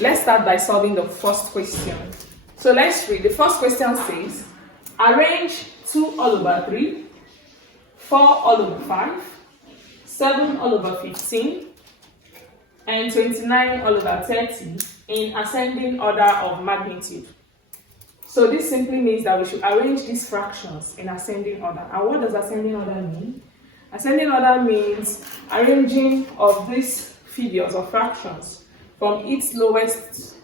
Let's start by solving the first question. So let's read. The first question says, arrange 2 all over 3, 4 all over 5, 7 all over 15, and 29 all over 30 in ascending order of magnitude. So this simply means that we should arrange these fractions in ascending order. And what does ascending order mean? Ascending order means arranging of these figures or fractions from its lowest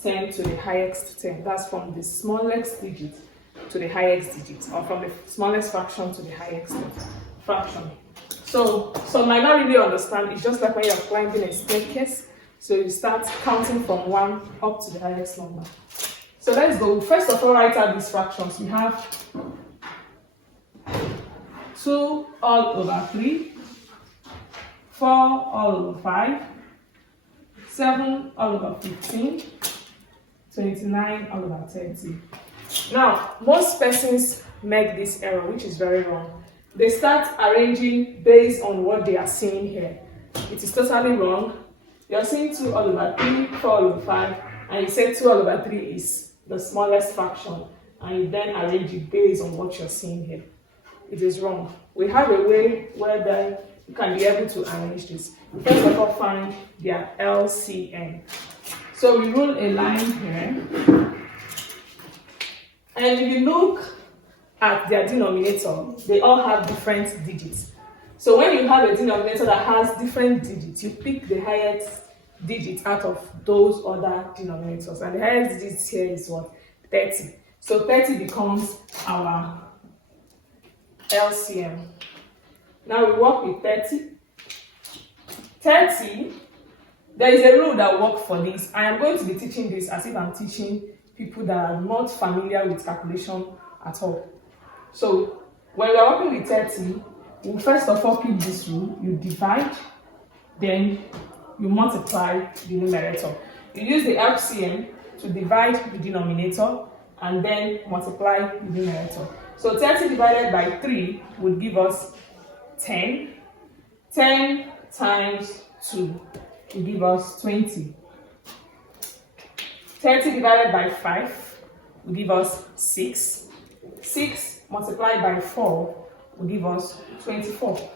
term to the highest term. That's from the smallest digit to the highest digit, or from the smallest fraction to the highest fraction. So some might not really understand. It's just like when you're climbing a staircase. So you start counting from 1 up to the highest number. So let's go. First of all, write out these fractions. We have 2 all over 3, 4 all over 5, 7 all over 15, 29 all over 30. Now, most persons make this error, which is very wrong. They start arranging based on what they are seeing here. It is totally wrong. You are seeing 2 all over 3, 4 all over 5, and you say 2 all over 3 is the smallest fraction, and you then arrange it based on what you're seeing here. It is wrong. We have a way whereby you can be able to arrange this. First of all, find their LCM. So we rule a line here, and if you look at their denominator, they all have different digits. So when you have a denominator that has different digits, you pick the highest digit out of those other denominators, and the highest digit here is what? 30. So 30 becomes our LCM. Now we work with 30. 30, there is a rule that works for this. I am going to be teaching this as if I'm teaching people that are not familiar with calculation at all. So when we are working with 30, you first of all pick this rule. You divide, then you multiply the numerator. You use the LCM to divide the denominator and then multiply the numerator. So 30 divided by 3 would give us 10. 10 times 2 will give us 20. 30 divided by 5 will give us 6. 6 multiplied by 4 will give us 24.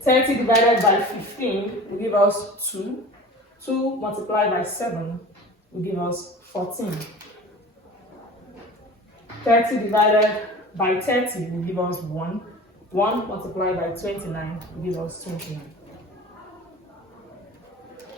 30 divided by 15 will give us 2. 2 multiplied by 7 will give us 14. 30 divided by 30 will give us 1. 1 multiplied by 29 will give us 29.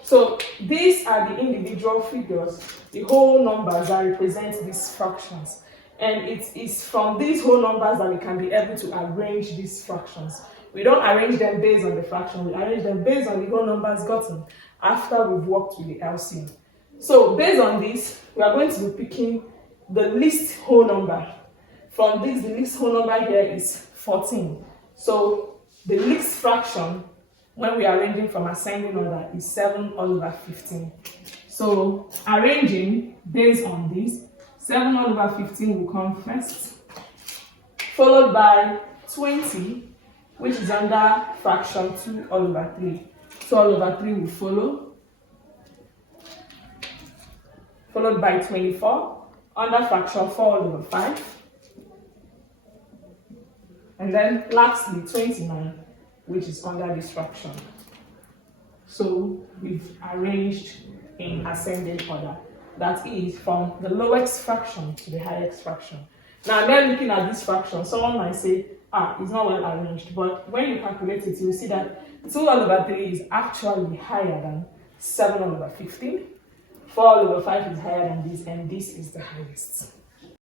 So these are the individual figures, the whole numbers that represent these fractions. And it is from these whole numbers that we can be able to arrange these fractions. We don't arrange them based on the fraction, we arrange them based on the whole numbers gotten after we've worked with the LCM. So based on this, we are going to be picking the least whole number. From this, the least whole number here is 14. So the least fraction, when we are arranging from ascending order, is 7 all over 15. So arranging based on this, 7 all over 15 will come first, followed by 20, which is under fraction 2 all over 3. 2 all over 3 will follow, followed by 24, under fraction 4 all over 5. And then lastly, 29, which is under this fraction. So we've arranged in ascending order. That is from the lowest fraction to the highest fraction. Now, when looking at this fraction, someone might say, it's not well arranged. But when you calculate it, you'll see that 2 all over 3 is actually higher than 7 all over 15. 4 all over 5 is higher than this, and this is the highest.